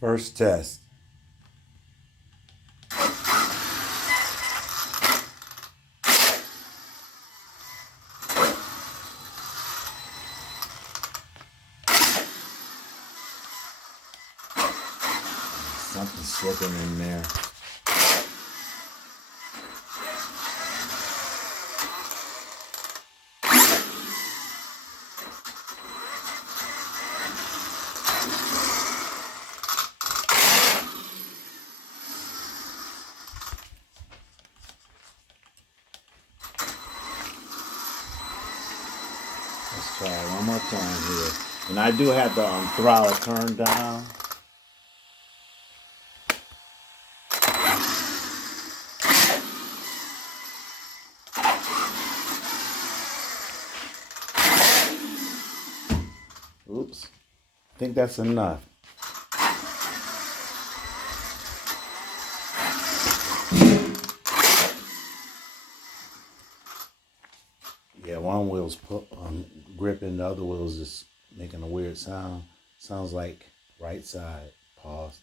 First test. Something slipping in there. Let's try it one more time here. And I do have the throttle turned down. Oops. I think that's enough. Yeah, one wheel's gripping, the other wheel's just making a weird sound. Sounds like right side. Pause.